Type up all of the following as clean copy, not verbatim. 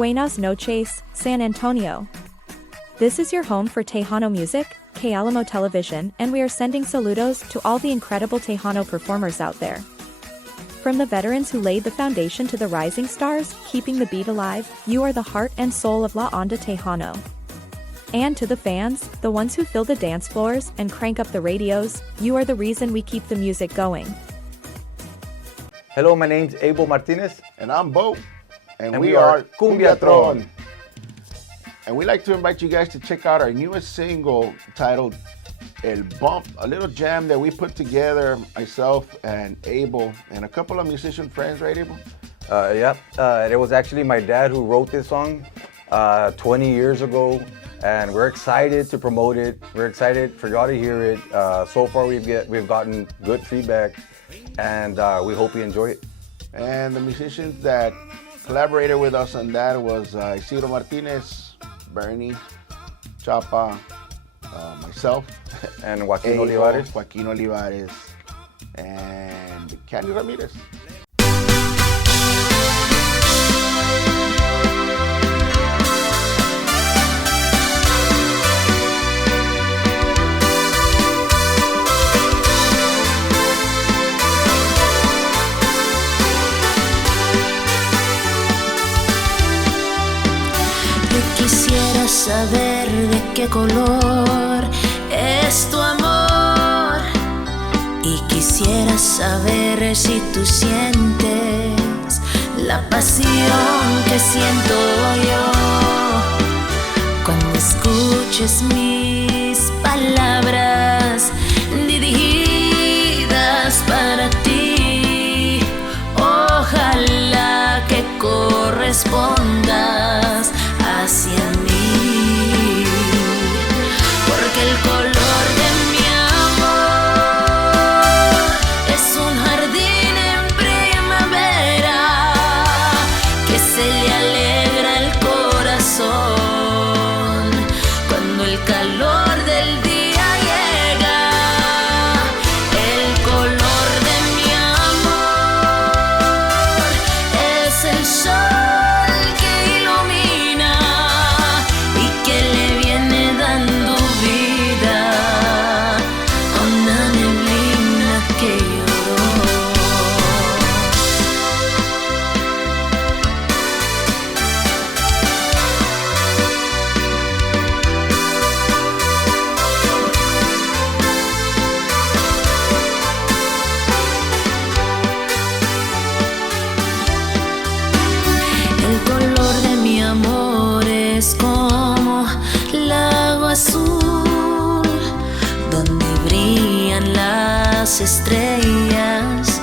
Buenas noches, San Antonio. This is your home for Tejano music, KLMO television, and we are sending saludos to all the incredible Tejano performers out there. From the veterans who laid the foundation to the rising stars, keeping the beat alive, you are the heart and soul of La Onda Tejano. And to the fans, the ones who fill the dance floors and crank up the radios, you are the reason we keep the music going. Hello, my name's Abel Martinez. And I'm Bo. And we are Cumbiatron. And we'd like to invite you guys to check out our newest single titled El Bump, a little jam that we put together, myself and Abel, and a couple of musician friends, right, Abel? It was actually my dad who wrote this song 20 years ago, and we're excited to promote it. We're excited for y'all to hear it. So far, we've gotten good feedback, and we hope you enjoy it. And the musicians that collaborated with us on that was Isidro Martinez, Bernie, Chapa, myself, and Joaquin Olivares, and Candy Ramirez. Quisiera saber de qué color es tu amor, y quisiera saber si tú sientes la pasión que siento yo cuando escuches mis palabras dirigidas para ti. Ojalá que correspondas hacia mí, porque el color de mi amor es un jardín en primavera que se le alegra el corazón cuando el calor del día llega. El color de mi amor es el sol estrellas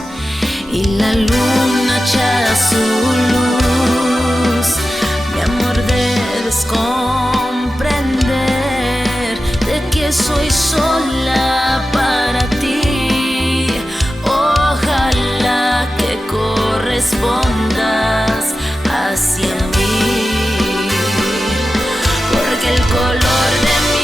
y la luna echa su luz. Mi amor, debes comprender de que soy sola para ti. Ojalá que correspondas hacia mí, porque el color de mi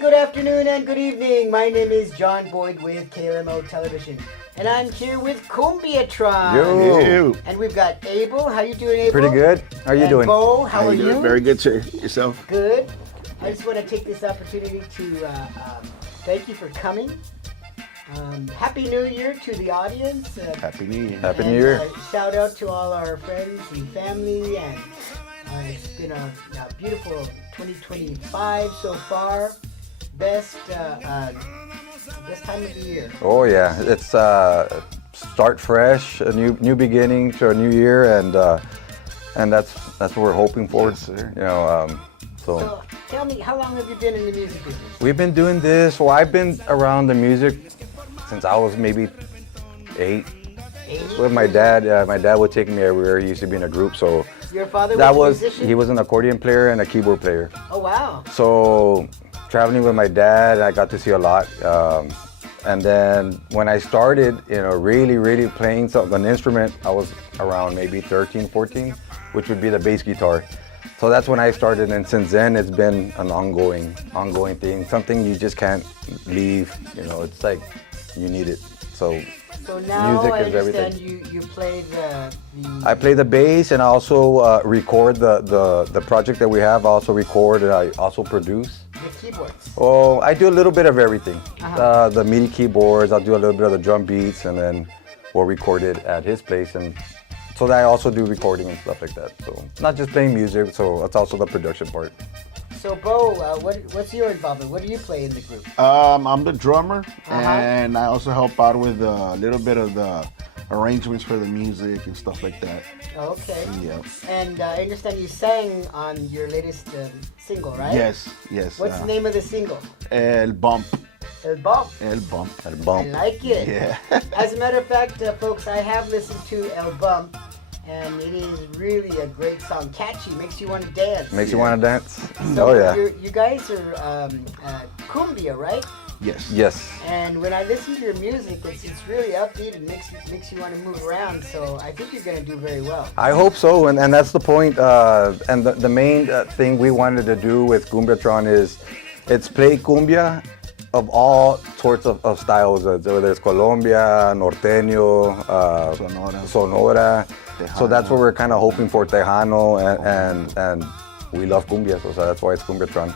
Good afternoon and good evening. My name is John Boyd with KLMO Television, and I'm here with Cumbiatron. Yo. And we've got Abel. How you doing, Abel? Pretty good. How are you doing? Bo, how are you? Very good, sir. Yourself? Good. I just want to take this opportunity to thank you for coming Happy New Year to the audience. Happy New Year. Happy New Year. Shout out to all our friends and family, and it's been a beautiful 2025 so far. Best time of the year. Oh yeah, it's start fresh, a new beginning to a new year, and that's what we're hoping for. Yes, sir. You know, So tell me, how long have you been in the music business? we've been doing this. Well, I've been around the music since I was maybe 8. 80? With my dad. My dad would take me everywhere. He used to be in a group, so Your father that was a was musician? he was an accordion player and a keyboard player. Oh, wow. So traveling with my dad, I got to see a lot. And then when I started, really playing an instrument, I was around maybe 13, 14, which would be the bass guitar. So that's when I started, and since then it's been an ongoing thing. Something you just can't leave. It's like you need it. So now music I is everything. understand you play the I play the bass, and I also record the project that we have. I also record, and I also produce. keyboards. Oh, I do a little bit of everything. Uh-huh. The MIDI keyboards, I'll do a little bit of the drum beats, and then we'll record it at his place. And so I also do recording and stuff like that. So not just playing music, so it's also the production part. So, Bo, what's your involvement? What do you play in the group? I'm the drummer, Uh-huh. and I also help out with a little bit of the arrangements for the music and stuff like that. Okay. Yeah. And I understand you sang on your latest single, right? Yes. What's the name of the single? El Bump. El Bump. El Bump. At a I bump. like it. Yeah. As a matter of fact, folks, I have listened to El Bump, and it is really a great song. Catchy, makes you want to dance. Makes you want to dance? So Oh yeah. you guys are cumbia, right? Yes. Yes. And when I listen to your music, it's really upbeat and makes you want to move around. So I think you're going to do very well. I hope so, and that's the point. And the main thing we wanted to do with Cumbiatron is it's play cumbia of all sorts of styles, whether it's Colombia, Norteño, Sonora. So that's what we're kind of hoping for, Tejano, and we love cumbia, so that's why it's Cumbiatron.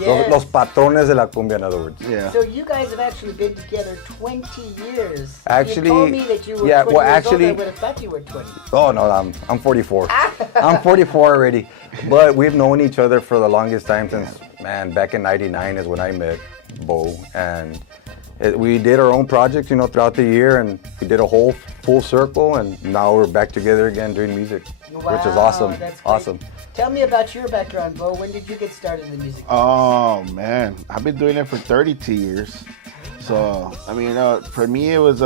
Yeah. Los patrones de la cumbia, in other words. Yeah. So you guys have actually been together 20 years. Actually, you told me that you were yeah, 20 well, years actually- old. I would have thought you were 20. Oh no, I'm 44. I'm 44 already. But we've known each other for the longest time since, back in '99 is when I met Bo, and we did our own projects, throughout the year, and we did a whole full circle, and now we're back together again doing music, which is awesome. That's great. Awesome. Tell me about your background, Bo. When did you get started in the music? Oh man, I've been doing it for 32 years. So I mean, for me it was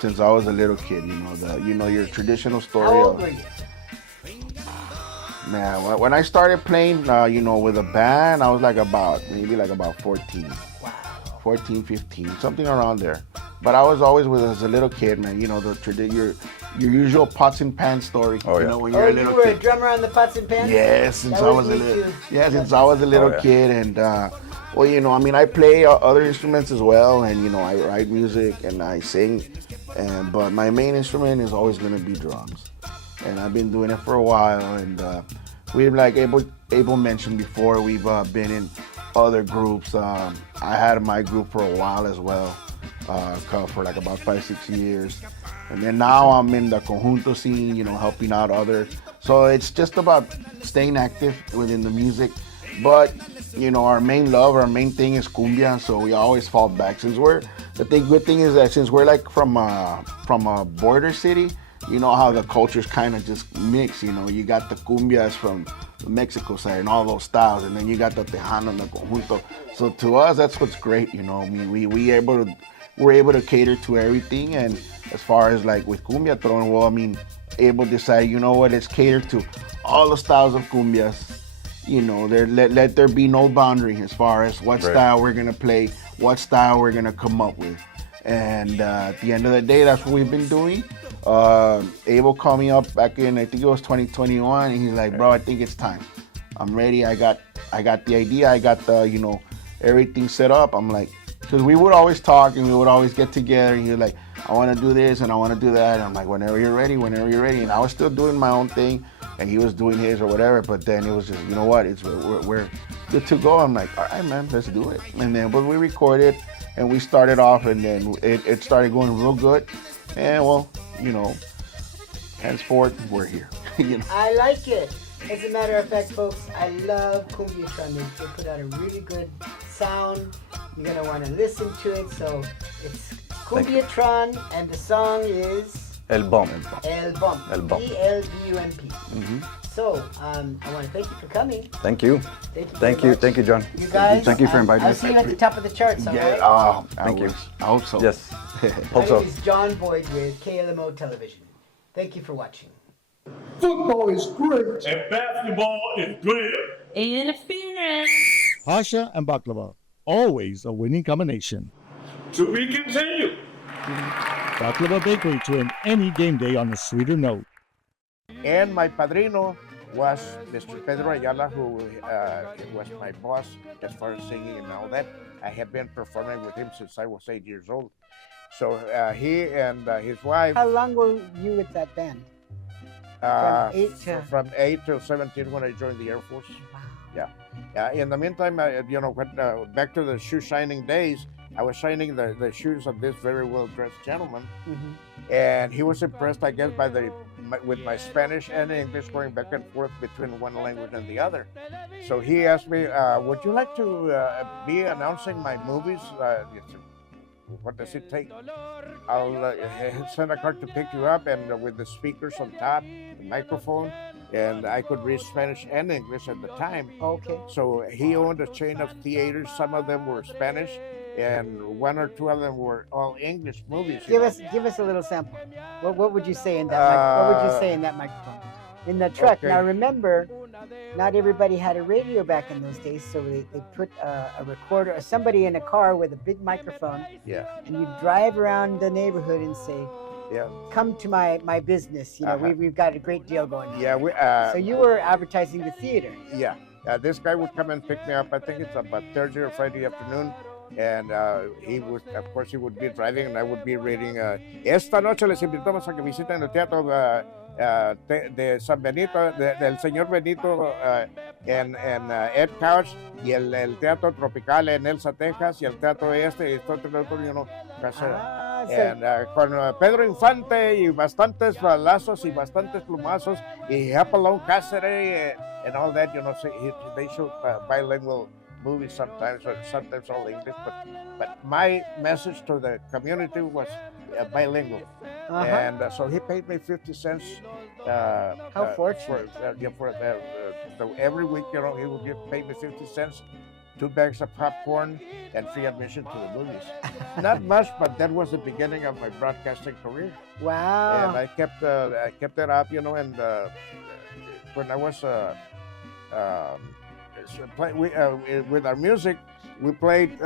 since I was a little kid. Your traditional story. How old were you? Man, when I started playing, with a band, I was maybe about 14. Wow. 14, 15, something around there. But I was always as a little kid, man. Your usual pots and pans story. Oh, yeah. When you're a You little were kid. a drummer on the Pots and Pans? Yes, since That I was was a me little. too. Yeah, since I was a little Oh, yeah. kid, and I play other instruments as well, and I write music and I sing, but my main instrument is always gonna be drums, and I've been doing it for a while, and we've Abel mentioned before, we've been in other groups. I had my group for a while as well, for about 5-6 years. And then now I'm in the conjunto scene, helping out others. So it's just about staying active within the music. But, our main love, our main thing is cumbia, so we always fall back. Good thing is that since we're like from a border city, how the cultures kind of just mix, you got the cumbias from the Mexico side and all those styles, and then you got the Tejano and the conjunto. So to us, that's what's great, we're able to cater to everything. And as far as like with Cumbiatron, able to decide, let's cater to all the styles of cumbias. Let there be no boundary as far as what Right. style we're gonna play, what style we're gonna come up with. And at the end of the day, that's what we've been doing. Abel called me up back in, I think it was 2021, and he's like, bro, I think it's time. I'm ready. I got the idea. I got the, everything set up. I'm like, because we would always talk and we would always get together, and he was like, I want to do this and I want to do that. And I'm like, whenever you're ready. And I was still doing my own thing, and he was doing his or whatever. But then it was just, we're good to go. I'm like, all right, man, let's do it. And then, but we recorded, and we started off, and then it started going real good, and well, henceforth we're here. I like it. As a matter of fact, folks, I love Cumbiatron. They put out a really good sound. You're going to want to listen to it. So it's Cumbiatron, and the song is El Bump. El Bump. El Bump. E-L-B-U-M-P. So I want to thank you for coming. Thank you. Thank you, John. You guys. Thank you for inviting I'll me. see you at the top of the charts, all right? Thank you. I hope so. Yes. My Hope so. name is John Boyd with KLMO Television. Thank you for watching. Football is great. And basketball is good. Interference. Pasha and baklava, always a winning combination. To be continued. Baklava Bakery to end any game day on a sweeter note. And my padrino was Mr. Pedro Ayala, who was my boss as far as singing and all that. I had been performing with him since I was 8 years old. So he and his wife. How long were you with that band? From 8 to 17 when I joined the Air Force. Wow. Yeah. In the meantime, when, back to the shoe shining days, I was shining the shoes of this very well-dressed gentleman, and he was impressed, I guess, with my Spanish and English going back and forth between one language and the other. So he asked me, "Would you like to be announcing my movies?" What does it take? I'll send a car to pick you up, and with the speakers on top, the microphone, and I could read Spanish and English at the time. Okay. So he owned a chain of theaters. Some of them were Spanish, and one or two of them were all English movies. Give us a little sample. What would you say in that? What would you say in that microphone? In the truck. Okay. Now remember, not everybody had a radio back in those days, so they put a recorder or somebody in a car with a big microphone. Yeah. And you drive around the neighborhood and say, Yeah. "Come to my business. We've got a great deal going on." Yeah. So you were advertising the theater. Yeah. This guy would come and pick me up. I think it's about Thursday or Friday afternoon. And he would be driving, and I would be reading. Esta noche les invitamos a que visiten el teatro de San Benito, del Señor Benito en Ed Couch, y el Teatro Tropical en Elsa, Texas, y el Teatro y todo el otro, con Pedro Infante y bastantes balazos y bastantes plumazos, y Hapalón Cáceres and all that, so they show bilingual movies sometimes, or sometimes all English, but my message to the community was bilingual. And so he paid me 50 cents. How fortunate. So every week, he would pay me 50 cents, 2 bags of popcorn, and free admission to the movies. Not much, but that was the beginning of my broadcasting career. Wow. And I kept that up, and when I was with our music, we played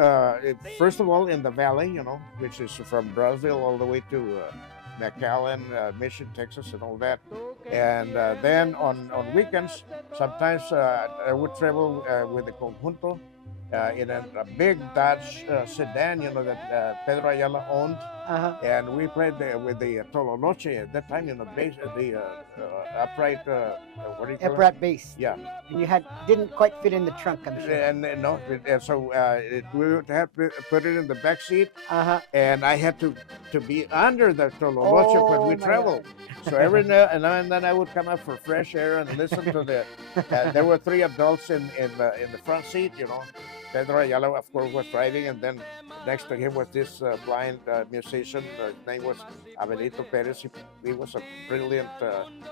first of all in the Valley, which is from Brownsville all the way to McAllen, Mission, Texas, and all that. And then on weekends, sometimes I would travel with the Conjunto in a big Dodge sedan, that Pedro Ayala owned. And we played with the Tololoche at that time, the upright, what do you call it? Upright bass. Yeah. And you didn't quite fit in the trunk, I'm sure. And so we would have to put it in the back seat, and I had to be under the Tololoche when we traveled. So every now and then I would come up for fresh air and listen to the. There were 3 adults in the front seat, Pedro Ayala, of course, was driving, and then next to him was this blind musician. His name was Abelito Perez. He was a brilliant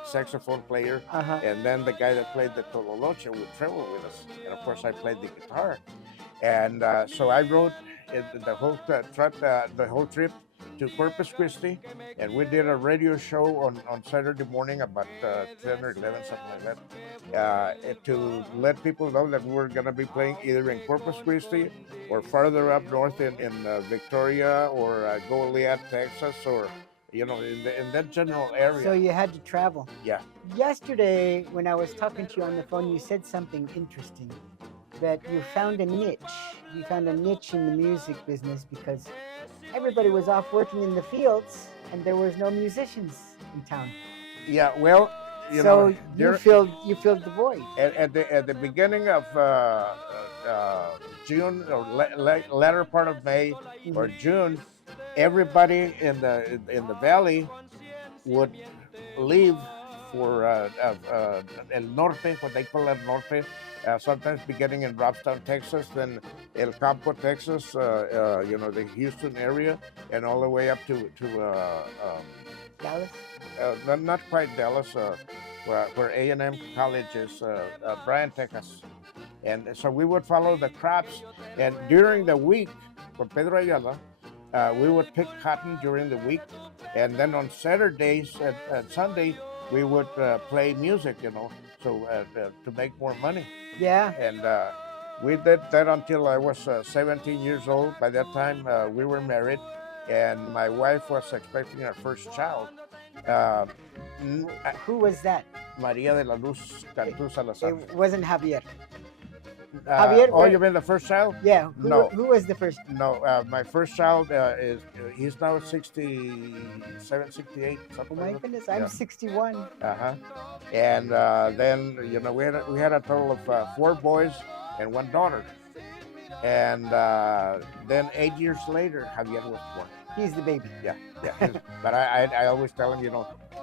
saxophone player. And then the guy that played the Tololoche would travel with us. And of course, I played the guitar. And so I rode the whole trip to Corpus Christi, and we did a radio show on Saturday morning about 10 or 11, something like that, to let people know that we were going to be playing either in Corpus Christi or farther up north in Victoria or Goliad, Texas, or in that general area. So you had to travel. Yeah. Yesterday, when I was talking to you on the phone, you said something interesting, that you found a niche. You found a niche in the music business because everybody was off working in the fields and there was no musicians in town. Yeah, well, So you filled the void. At the beginning of June or latter part of May or June, everybody in the valley would leave for El Norte, what they call El Norte. Sometimes beginning in Robstown, Texas, then El Campo, Texas, the Houston area, and all the way up to Dallas? not quite Dallas, where A&M College is, Bryan, Texas. And so we would follow the crops, and during the week, for Pedro Ayala, we would pick cotton during the week, and then on Saturdays and Sunday, we would play music, so to make more money. Yeah. And we did that until I was 17 years old. By that time, we were married, and my wife was expecting our first child. Who was that? Maria de la Luz Cantú Salazar. It wasn't Javier. Javier? Oh, you mean the first child? Yeah. Who was the first? No, my first child he's now 67, 68, something Oh my like goodness, that. I'm 61. Uh-huh. And then, we had a total of 4 boys and 1 daughter. And then 8 years later, Javier was born. He's the baby. Yeah. But I always tell him,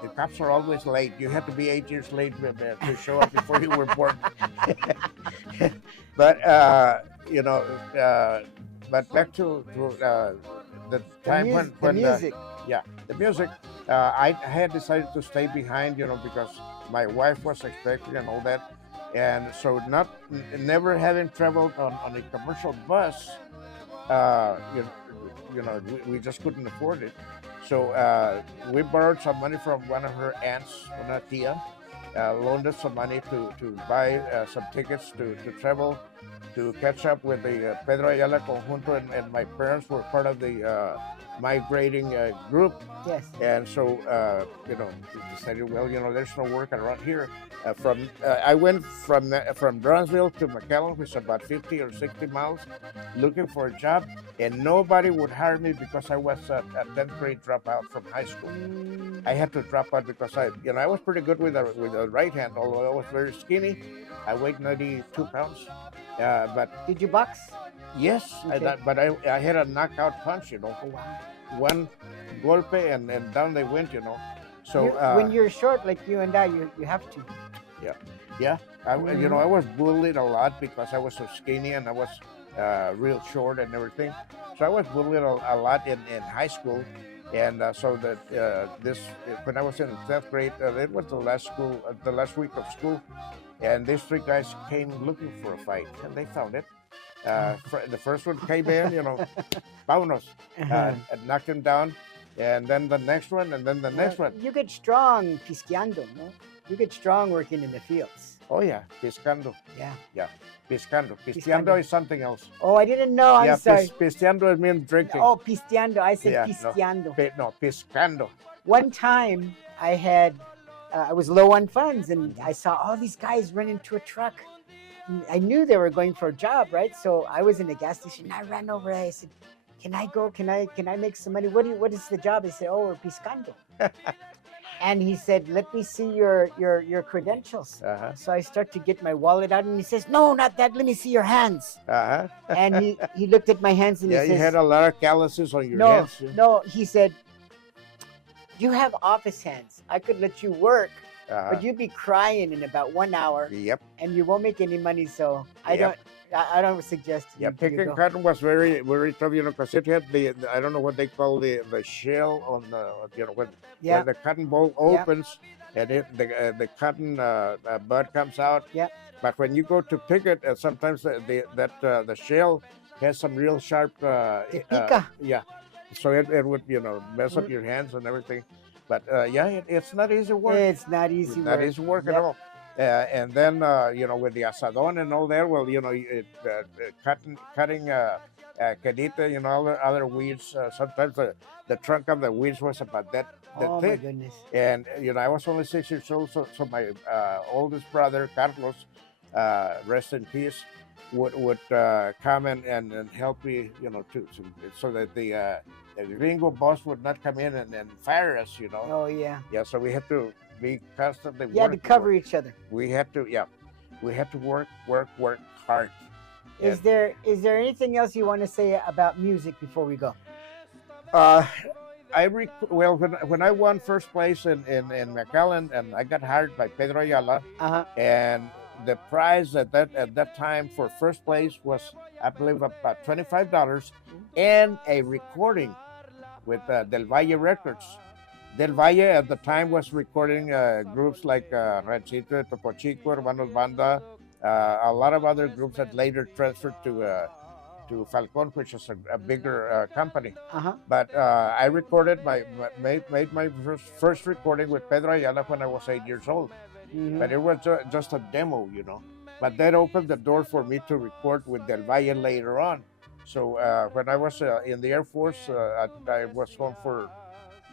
the cops are always late. You have to be 8 years late to show up before you were born. But, but back to the time when the music. The music. I had decided to stay behind, because my wife was expecting and all that. And so never having traveled on a commercial bus, we just couldn't afford it. So we borrowed some money from one of her aunts, una tia, loaned us some money to buy some tickets to travel, to catch up with the Pedro Ayala Conjunto, and my parents were part of the migrating group. Yes. And so, we decided, well, there's no work around here. I went from Brownsville to McAllen, which is about 50 or 60 miles, looking for a job, and nobody would hire me because I was a 10th grade dropout from high school. I had to drop out because I was pretty good with the right hand, although I was very skinny. I weighed 92 pounds. But did you box? Yes, Okay. but I had a knockout punch, Oh, wow. one golpe and down they went, So When you're short like you and I, you have to. Yeah, I was bullied a lot because I was so skinny and I was real short and everything. So I was bullied a lot in high school, and so that when I was in 10th grade, it was the last week of school, and these 3 guys came looking for a fight, and they found it. The first one came in, vámonos, and knocked him down, and then the next one, and then the next one. You get strong pisqueando, no? You get strong working in the fields. Oh yeah, piscando. Yeah. Piscando. Pisteando is something else. Oh, I didn't know. I'm sorry. Pisteando means drinking. Oh, pisteando. I said Yeah, pisqueando. No, piscando. One time I was low on funds, and I saw all these guys run into a truck. I knew they were going for a job, right? So I was in a gas station, and I ran over. I said, "Can I go? Can I make some money? What is the job?" I said, "Oh, we're piscando." And he said, "Let me see your credentials." Uh-huh. So I start to get my wallet out, and he says, "No, not that. Let me see your hands." Uh-huh. And he looked at my hands, and Yeah, he you says, had a lot of calluses on your "No, hands. no." He said, "You have office hands. I could let you work, Uh-huh. but you'd be crying in about 1 hour, Yep. and you won't make any money. So Yep. I don't suggest Yeah, you picking go." cotton was very, very tough, because it had the I don't know what they call the shell on the, when the cotton ball opens, and the cotton bud comes out. Yeah. But when you go to pick it, sometimes the shell has some real sharp. Te pica. Yeah. So it would mess up your hands and everything. But it's not easy work. It's not easy Not work. easy work at Yep. all. And then, with the asadón and all that, well, cutting canita, other weeds. Sometimes the trunk of the weeds was about that Oh my thick. goodness. And, I was only 6 years old, so my oldest brother, Carlos, rest in peace, would come and help me, so that the gringo boss would not come in and fire us, Oh yeah. Yeah, so we had to be constantly. You had to cover each other. We had to, we had to work hard. Is there anything else you want to say about music before we go? When I won first place in McAllen, and I got hired by Pedro Ayala, and the prize at that time for first place was, I believe, about $25 and a recording with Del Valle Records. Del Valle at the time was recording groups like Ranchito, Topo Chico, Hermanos Banda, a lot of other groups that later transferred to Falcon, which is a bigger company. But I recorded made my first recording with Pedro Ayala when I was 8 years old. But it was just a demo, you know. But that opened the door for me to record with Del Valle later on. So when I was in the Air Force, I was home for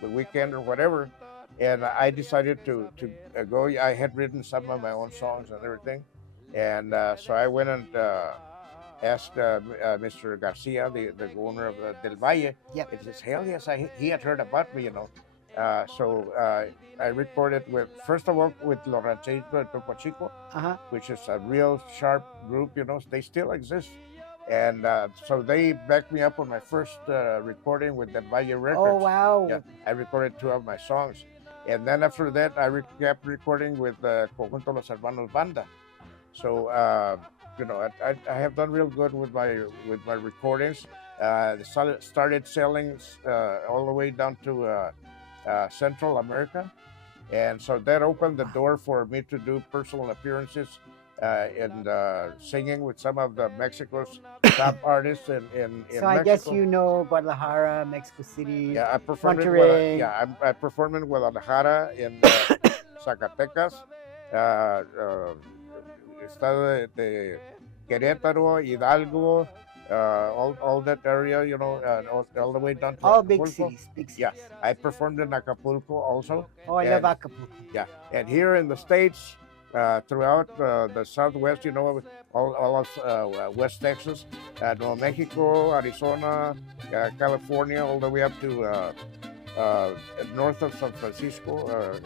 the weekend or whatever, and I decided to go. I had written some of my own songs and everything, and so I went and asked Mr. Garcia, the owner of Del Valle. Yep. He says, hell yes, he had heard about me, you know. So I recorded first of all with Los Rancheros de Topo Chico, which is a real sharp group, you know. They still exist. And so they backed me up on my first recording with the Valle Records. Oh, wow. Yeah, I recorded 2 of my songs. And then after that, I kept recording with Conjunto Los Hermanos Banda. So, you know, I have done real good with my recordings. Started selling all the way down to Central America. And so that opened the door for me to do personal appearances and singing with some of the Mexico's top artists in So I Mexico. guess you know Guadalajara, Mexico City, I performed Monterrey. I performed in Guadalajara, in Zacatecas, Estado de Querétaro, Hidalgo, all that area, you know, all the way down to all Acapulco. big cities. Yeah, I performed in Acapulco also. Oh, I love Acapulco. Yeah, and here in the States, throughout the Southwest, you know, all of West Texas, Nuevo Mexico, Arizona, California, all the way up to north of San Francisco.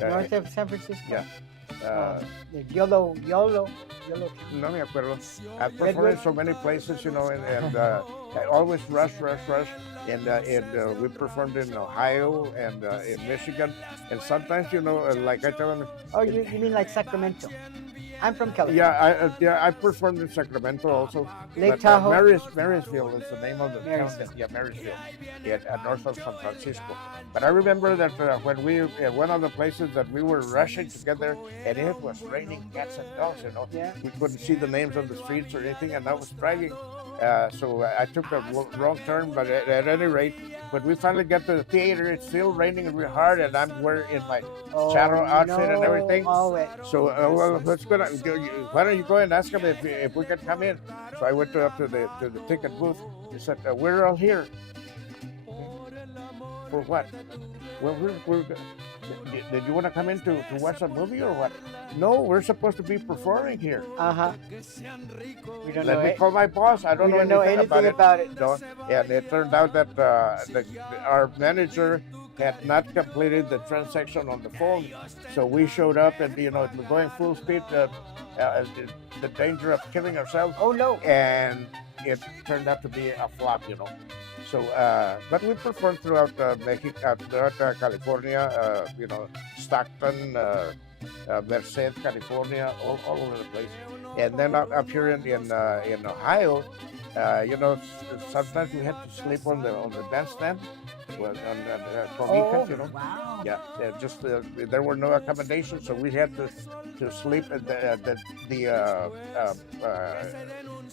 North of San Francisco. Yeah. The Yolo. No me acuerdo. I've performed in so many places, you know, and I always rush. And we performed in Ohio and in Michigan. And sometimes, you know, like I tell them. Oh, you mean like Sacramento? I'm from California. Yeah, I performed in Sacramento also. Lake Tahoe? Marysville is the name of the town. Yeah, Marysville, north of San Francisco. But I remember that when one of the places that we were rushing to get there, and it was raining cats and dogs, you know. Yeah. We couldn't see the names of the streets or anything, and I was driving. So I took a wrong turn, but at any rate, when we finally got to the theater, it's still raining real hard, and I'm wearing my shadow outfit and everything. So why don't you go and ask him if we can come in? So I went up to the ticket booth. He said, "We're all here." For what? Well, did you want to come in to watch a movie or what? No, we're supposed to be performing here. We don't Let me call my boss. I don't know anything about it. No. And it turned out that our manager had not completed the transaction on the phone. So we showed up and, you know, going full speed, the danger of killing ourselves. Oh, no. And it turned out to be a flop, you know. So, but we performed throughout Mexico, throughout California, you know, Stockton, Merced, California, all over the place. And then up here in Ohio, you know, sometimes we had to sleep on the bandstand, on cobijas, you know. Wow. Yeah, just there were no accommodations, so we had to sleep at the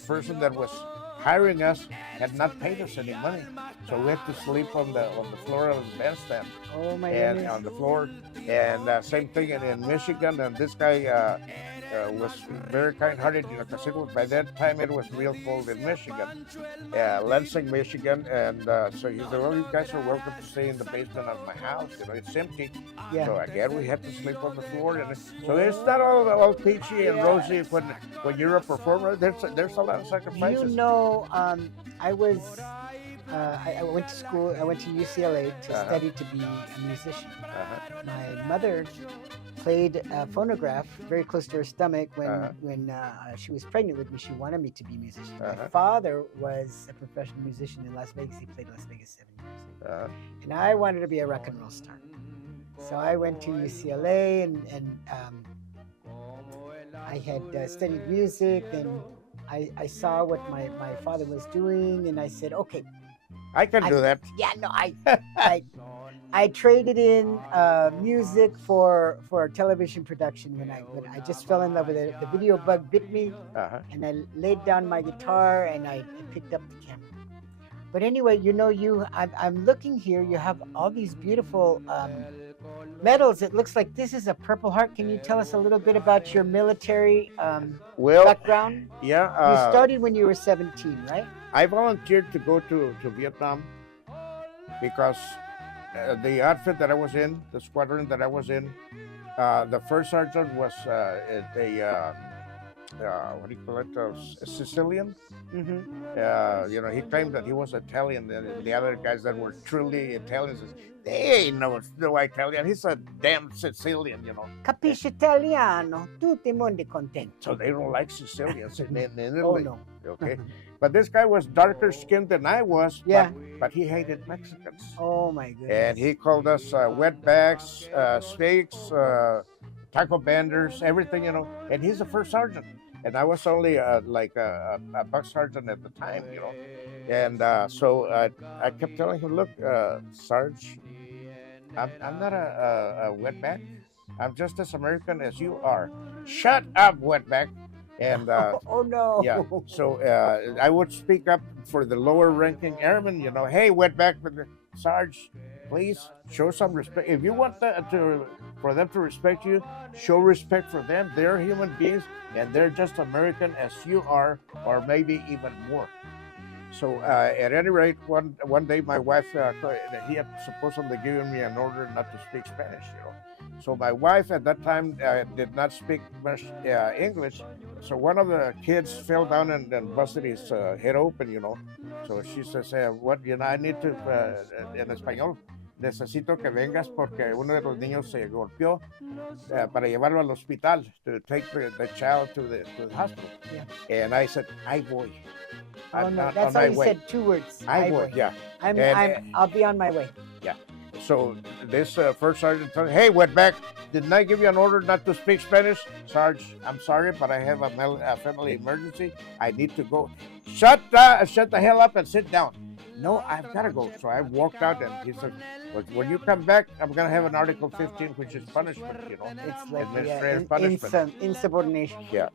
person that was hiring us had not paid us any money, so we had to sleep on the floor of the bandstand. Oh my And goodness. on the floor, and same thing in Michigan. And this guy was very kind-hearted, you know, because by that time it was real cold in Michigan, Lansing, Michigan, and so he said, "Well, you guys are welcome to stay in the basement of my house. You know, it's empty." Yeah. So again, we had to sleep on the floor, and so it's not all peachy and rosy when you're a performer. There's a lot of sacrifices. You know, I was I went to school. I went to UCLA to study to be a musician. My mother played a phonograph very close to her stomach when she was pregnant with me. She wanted me to be a musician. My father was a professional musician in Las Vegas. He played Las Vegas 7 years. And I wanted to be a rock and roll star. So I went to UCLA and I had studied music, and I saw what my father was doing, and I said, okay. I can do that. Yeah, no, I traded in music for television production when I just fell in love with it. The video bug bit me, and I laid down my guitar and I picked up the camera. But anyway, I'm looking here. You have all these beautiful medals. It looks like this is a Purple Heart. Can you tell us a little bit about your military background? Yeah. You started when you were 17, right? I volunteered to go to Vietnam because the outfit that I was in, the squadron that I was in, the first sergeant was what do you call it, a Sicilian. He claimed that he was Italian, and the other guys that were truly Italians, they ain't no Italian. He's a damn Sicilian, Capisci italiano, tutti mondi contenti. So they don't like Sicilians in Italy. Oh, no. Okay. But this guy was darker skinned than I was, but he hated Mexicans. Oh my goodness. And he called us wetbacks, snakes, taco benders, everything, and he's the first sergeant. And I was only like a buck sergeant at the time, And so I kept telling him, look, Sarge, I'm not a wetback. I'm just as American as you are. Shut up, wetback. And oh no. Yeah. So I would speak up for the lower ranking airmen, hey, wetback, Sarge, please show some respect. If you want for them to respect you, show respect for them. They're human beings, and they're just American as you are, or maybe even more. So at any rate, one day my wife, he had supposedly given me an order not to speak Spanish, So my wife at that time did not speak much English. So one of the kids fell down and busted his head open, So she says, what, I need to, en español, necesito que vengas porque uno de los niños se golpeó para llevarlo al hospital, to take the child to the hospital. Yeah. And I said, "Ay voy." Oh no, that's how you said 2 words. I voy, yeah. I'll be on my way. Yeah. So this first sergeant told me, "Hey, wetback, didn't I give you an order not to speak Spanish?" "Sarge, I'm sorry, but I have a family emergency. I need to go." Shut the hell up and sit down." "No, I've got to go." So I walked out, and he said, "Well, when you come back, I'm going to have an Article 15, which is punishment, It's like administrative punishment. Insubordination. Yeah.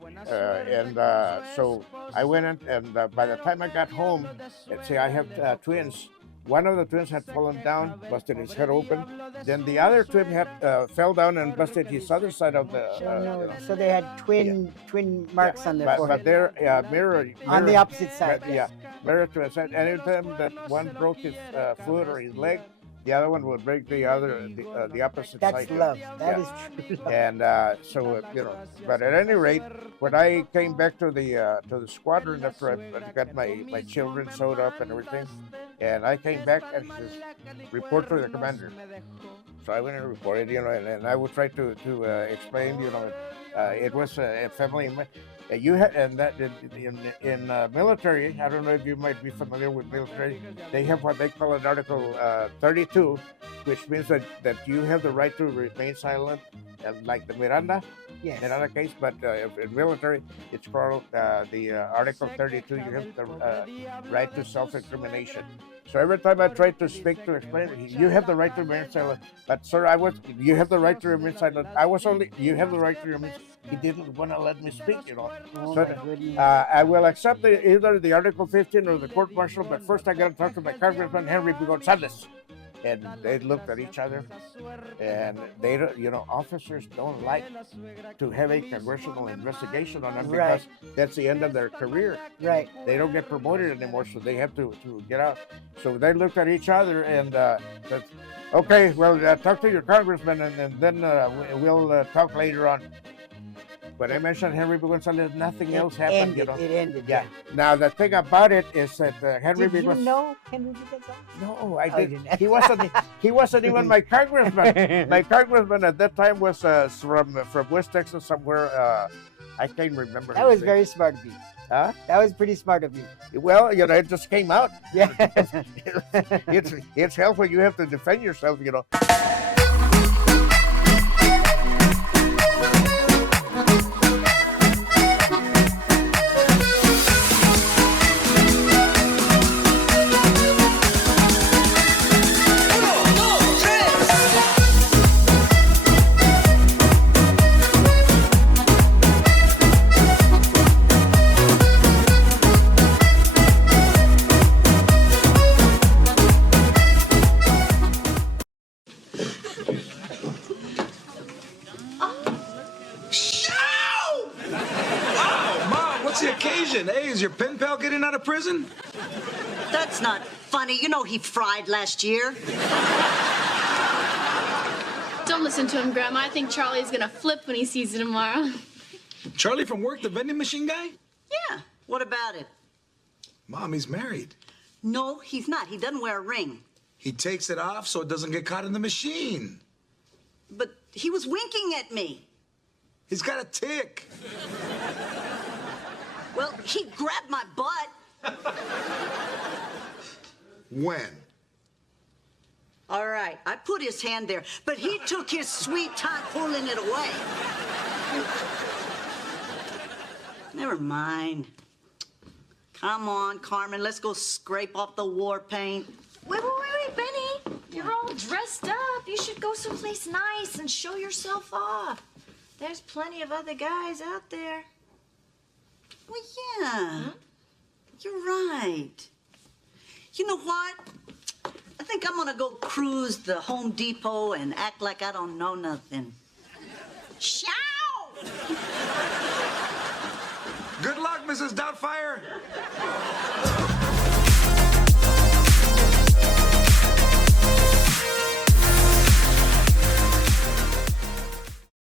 So I went in, and by the time I got home, let's say I have twins. One of the twins had fallen down, busted his head open. Then the other twin had fell down and busted his other side of the. So they had twin marks on their forehead. But they're mirror on the opposite side. Yeah, mirror to a side. Anytime that one broke his foot or his leg, the other one would break the opposite side. That's love. That is true love. And so but at any rate, when I came back to the squadron after I got my children sewed up and everything, and I came back and he says, "Report to the commander." So I went and reported, and I would try to explain, it was a family. You had, and that in military, I don't know if you might be familiar with military, they have what they call an Article 32, which means that you have the right to remain silent, like the Miranda case, but in military, it's called the Article 32, you have the right to self-incrimination. So every time I tried to speak to explain, you have the right to remain silent. But sir, you have the right to remain silent. You have the right to remain silent. He didn't want to let me speak, Oh, so I will accept either the Article 15 or the court martial, but first I got to talk to my Congressman Henry B. Gonzalez. And they looked at each other, and they, officers don't like to have a congressional investigation on them because that's the end of their career. Right. They don't get promoted anymore, so they have to get out. So they looked at each other and said, "Okay, well, talk to your congressman, and then we'll talk later on." when I mentioned Henry B. Gonzalez, nothing else happened, you know. It ended. Yeah. Now, the thing about it is that Henry Did B. you know Henry B. Gonzalez? No, I Oh, didn't. you didn't. He wasn't even my congressman. My congressman at that time was from West Texas somewhere. I can't remember. That was very smart of you. Huh? That was pretty smart of you. Well, you know, it just came out. Yeah. It's hell when you have to defend yourself, you know. Hey, is your pen pal getting out of prison? That's not funny. You know he fried last year. Don't listen to him, Grandma. I think Charlie's gonna flip when he sees you tomorrow. Charlie from work, the vending machine guy? Yeah. What about it? Mom, he's married. No, he's not. He doesn't wear a ring. He takes it off so it doesn't get caught in the machine. But he was winking at me. He's got a tick. Well, he grabbed my butt. When? All right, I put his hand there, but he took his sweet time pulling it away. Never mind. Come on, Carmen, let's go scrape off the war paint. Wait, Benny. You're all dressed up. You should go someplace nice and show yourself off. There's plenty of other guys out there. Well, yeah. You're right. You know what? I think I'm gonna go cruise the Home Depot and act like I don't know nothing. Shout! Good luck, Mrs. Doubtfire.